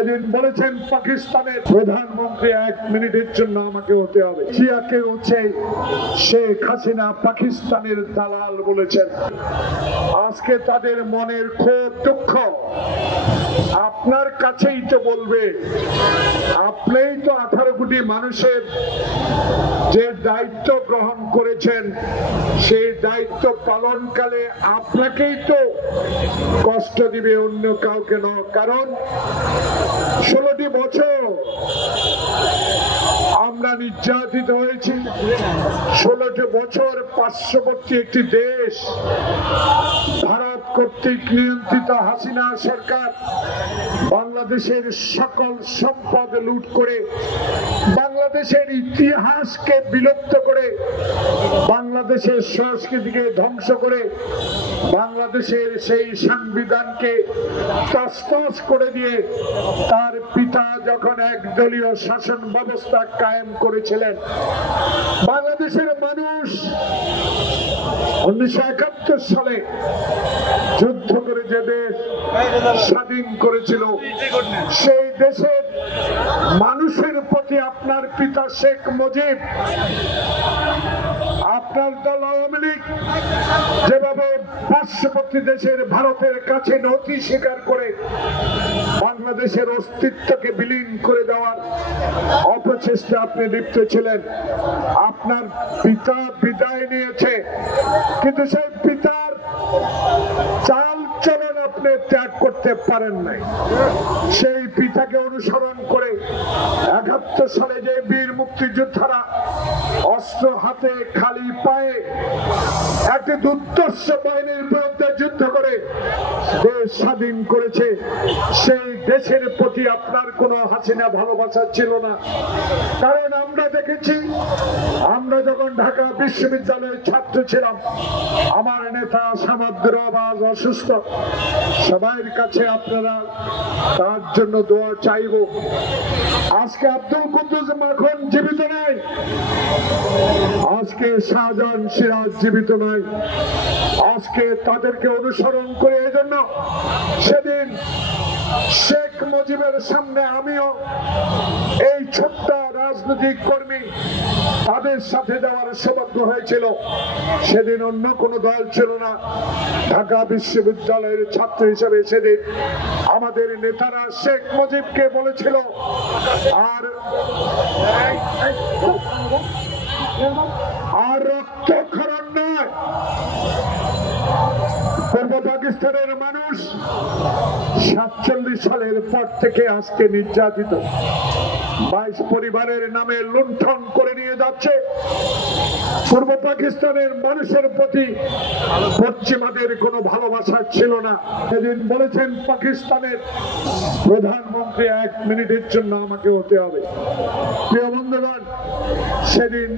সেদিন বলেছেন পাকিস্তানের প্রধানমন্ত্রী 1 মিনিটের জন্য আমাকে হতে হবে। জিয়াকে হচ্ছে শেখ হাসিনা পাকিস্তানের দালাল বলেছেন। আজকে তাদের মনের ক্ষোভ দুঃখ আপনার কাছেই তো বলবে। আপনিই তো 18 কোটি মানুষের যে দায়িত্ব গ্রহণ করেছেন, সেই দায়িত্ব পালনকালে আপনাকেই তো কষ্ট দিবে, অন্য কাউকে নয়। কারণ 16টি বছর আমরা নির্যাতিত হয়েছি। 16টি বছর পার্শ্ববর্তী একটি দেশ ভারত কর্তৃক নিয়ন্ত্রিত হাসিনা সরকার বাংলাদেশের সকল সম্পদ লুট করে, বাংলাদেশের ইতিহাসকে বিলুপ্ত করে, বাংলাদেশের সংস্কৃতিকে ধ্বংস করে, বাংলাদেশের সেই সংবিধানকে তছনছ করে দিয়ে তার পিতা যখন একদলীয় শাসন ব্যবস্থা কায়েম করেছিলেন, বাংলাদেশের মানুষ 1971 সালে যুদ্ধ করে যে দেশ স্বাধীন করেছিল, সেই দেশের মানুষের প্রতি আপনার পিতা শেখ মুজিব, আপনার দল আওয়ামী লীগ যেভাবে পার্শ্ববর্তী দেশের ভারতের কাছে নথি স্বীকার করে বাংলাদেশের অস্তিত্বকে বিলীন করে দেওয়ার অপচেষ্টা আপনি লিপ্ত ছিলেন। আপনার পিতা বিদায় নিয়েছে, কিন্তু সেই পিতার চাল চলন আপনি ত্যাগ করতে পারেন নাই। সেই পিতাকে অনুসরণ করে 71 সালে যে বীর মুক্তিযোদ্ধারা অস্ত্র হাতে খালি পায়ে একটি দুর্ধর্ষ বাহিনীর বিরুদ্ধে যুদ্ধ করে দেশ স্বাধীন করেছে, সেই দেশের প্রতি আপনার কোনো হাসিনা ভালোবাসা ছিল না। কারণ আমরা দেখেছি, আমরা যখন ঢাকা বিশ্ববিদ্যালয়ের ছাত্র ছিলাম, আমার নেতা সামাদ্র আবাজ অসুস্থ, সবার কাছে আপনারা তার জন্য দোয়া চাইব। আজকে আব্দুল কুদ্দুস মাখন জীবিত নাই, আজকে শাহজাহান সিরাজ জীবিত নাই। আজকে তাদেরকে অনুসরণ করে এজন্য সেদিন শেখ মুজিবের সামনে আমিও এই ছোট্ট রাজনৈতিক কর্মী তাদের সাথে যাওয়ার সৌভাগ্য হয়েছিল। সেদিন অন্য কোনো দল ছিল না। ঢাকা বিশ্ববিদ্যালয়ের ছাত্র হিসেবে সেদিন আমাদের নেতারা শেখ মুজিবকে বলেছিল, আর রক্তক্ষরণ নয়। পূর্ব পাকিস্তানের মানুষ 47 সালের পর থেকে আজকে নির্যাতিত, 22 পরিবারের নামে লুণ্ঠন করে নিয়ে যাচ্ছে। পূর্ব পাকিস্তানের মানুষের প্রতি পশ্চিমাদের কোনো ভালোবাসা ছিল না। সেদিন বলেছেন পাকিস্তানের প্রধানমন্ত্রী 1 মিনিটের জন্য আমাকে হতে হবে। প্রিয় বন্ধুগণ, সেদিন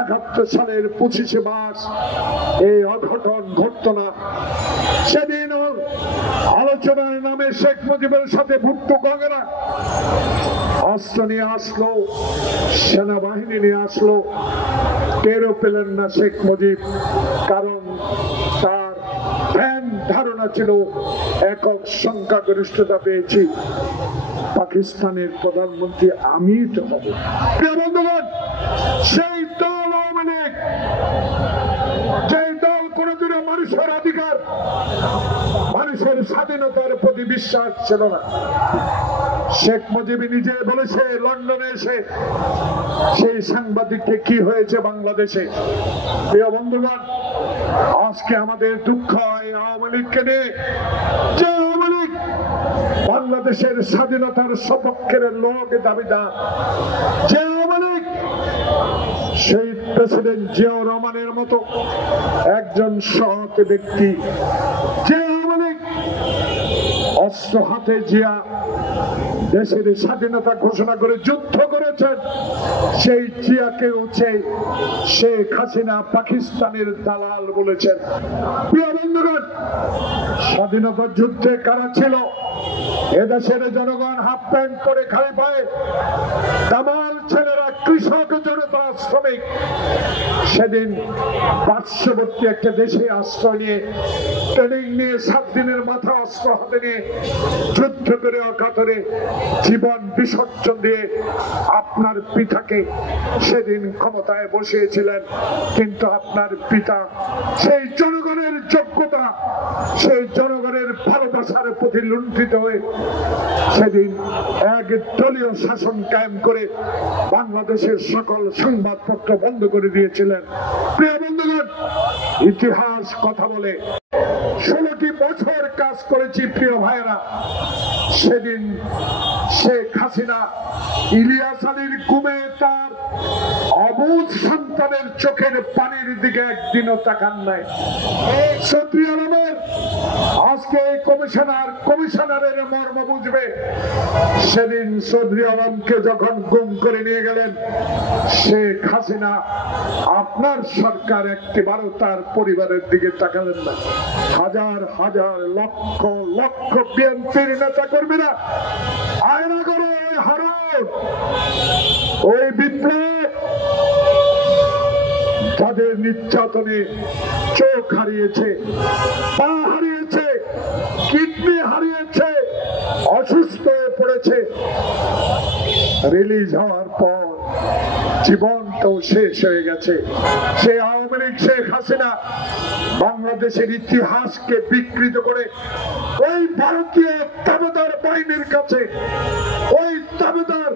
71 সালের 25শে মার্চ এই অঘটন ঘটত না। সেদিন আলোচনার নামে শেখ মুজিবের সাথে ভুট্টো গঙ্গেরা অস্ত্র নিয়ে আসলো, সেনাবাহিনী নিয়ে আসলো, টেরও পেলেন না শেখ মুজিব। কারণ তার ধ্যান ধারণা ছিল একক সংখ্যাগরিষ্ঠতা পেয়েছি, পাকিস্তানের প্রধানমন্ত্রী আমি তো হব। প্রিয় বন্ধুগণ, সেই দল আওয়ামী লীগ, যেই দল কোনদিনও মানুষের অধিকার, মানুষের স্বাধীনতার প্রতি বিশ্বাস ছিল না। শেখ মুজিব নিজে বলেছে লন্ডনে এসে সেই সাংবাদিককে কি হয়েছে বাংলাদেশে। প্রিয় বন্ধুগণ, আজকে আমাদের দুঃখ হয় আওয়ামী লীগকে নিয়ে, যে আওয়ামী লীগ বাংলাদেশের স্বাধীনতার সপক্ষের লোক দাবিদার, যে আওয়ামী লীগ শহীদ প্রেসিডেন্ট জিয়াউর রহমানের মতো একজন সৎ ব্যক্তি, যে আওয়ামী লীগ অস্ত্র হাতে জিয়া দেশের স্বাধীনতা ঘোষণা করে যুদ্ধ করেছেন, সেই জিয়াকে হচ্ছে শেখ হাসিনা পাকিস্তানের দালাল বলেছেন। প্রিয় বন্ধুগণ, স্বাধীনতা যুদ্ধে কারা ছিল? এদেশের জনগণ হাফ প্যান্ট পরে খালি পায়ে, দামাল ছেলেরা, কৃষক জনতা, শ্রমিক সেদিন পার্শ্ববর্তী একটা দেশে আশ্রয় নিয়ে, ট্রেনিং নিয়ে, 7 দিনের মাথা অস্ত্র হাতে নিয়ে যুদ্ধ করে অকাতরে জীবন বিসর্জন দিয়ে আপনার পিতাকে সেদিন ক্ষমতায় বসিয়েছিলেন, কিন্তু আপনার পিতা সেই জনগণের যোগ্যতা, সেই জনগণের ভালোবাসার প্রতি লুণ্ঠিত হয়ে সেদিন এক দলীয় শাসন কায়েম করে বাংলাদেশের সকল সংবাদপত্র বন্ধ করে দিয়েছিলেন। প্রিয় বন্ধুগণ, ইতিহাস কথা বলে 16টি বছর কাজ করেছি প্রিয় ভাইয়েরা। সেদিন শেখ হাসিনা ইলিয়াস আলীর গুমে তার অবুঝ সন্তানের চোখের পানির দিকে একদিনও তাকান নাই। সৌদি আরবের আজকে কমিশনারের মর্ম বুঝবে। সেদিন সৌদি আলমকে যখন গুম করে নিয়ে গেলেন শেখ হাসিনা, আপনার সরকার একটিবারও তার পরিবারের দিকে তাকালেন না। হাজার হাজার লক্ষ লক্ষ বিএনপির নেতা কর্মীরা আয়না করে ওই হারুন, ওই বিপ্লব, যাদের নির্যাতনে চোখ হারিয়েছে, পা হারিয়েছে, কিডনি হারিয়েছে, অসুস্থ হয়ে পড়েছে, রিলিজ হওয়ার পর জীবন তো শেষ হয়ে গেছে। সে আওয়ামী লীগ শেখ হাসিনা বাংলাদেশের ইতিহাসকে বিকৃত করে ওই ভারতীয় দাবেদার বাহিনীর কাছে, ওই দাবেদার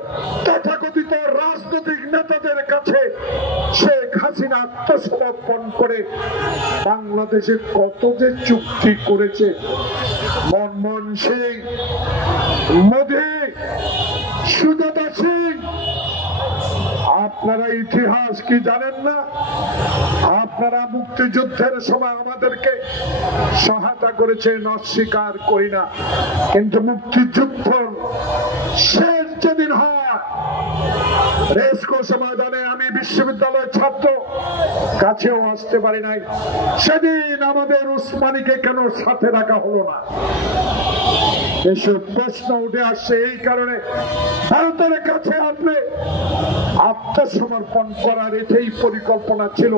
তথাকথিত রাজনৈতিক নেতাদের কাছে শেখ হাসিনা আত্মসমর্পণ করে বাংলাদেশে কত যে চুক্তি করেছে। মনমোহন সিং, মোদী, সুজাতা সিং, আপনারা ইতিহাস কি জানেন না? আপনারা মুক্তিযুদ্ধের সময় আমাদেরকে সহায়তা করেছেন, অস্বীকার করি না, কিন্তু মুক্তিযুদ্ধ শেষ যেদিন হয় রেসকোর্স ময়দানে আমি বিশ্ববিদ্যালয়ের ছাত্র, কাছেও আসতে পারি নাই। সেদিন আমাদের উসমানীকে কেন সাথে রাখা হলো না? এসব প্রশ্ন উঠে আসছে এই কারণে ভারতের কাছে আপনি আত্মসমর্পণ করার এটাই পরিকল্পনা ছিল।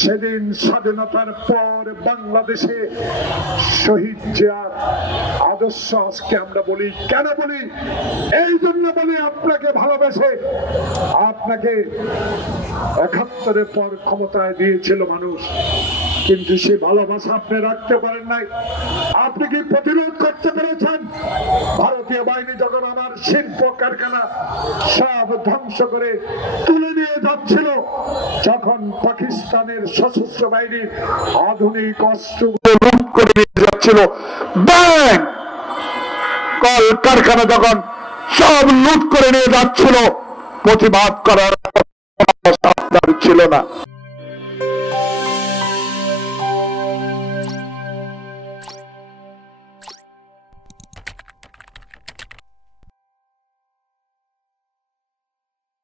সেদিন স্বাধীনতার পর বাংলাদেশে শহীদ জিয়ার আদর্শ আজকে আমরা বলি। কেন বলি? এই জন্য বলি, আপনাকে ভালোবেসে আপনাকে 71-এর পর ক্ষমতায় দিয়েছিল মানুষ, কিন্তু সে ভালোবাসা আপনি রাখতে পারেন নাই। আপনি কি প্রতিরোধ করতে পেরেছেন? ভারতীয় বাহিনী যখন আমার শিল্প কারখানা সব ধ্বংস করে তুলে নিয়ে যাচ্ছিল, যখন পাকিস্তানের সশস্ত্র বাহিনী আধুনিক অস্ত্রগুলো লুট করে নিয়ে যাচ্ছিল, ব্যাংক কল কারখানা যখন সব লুট করে নিয়ে যাচ্ছিল, প্রতিবাদ করার ছিল না।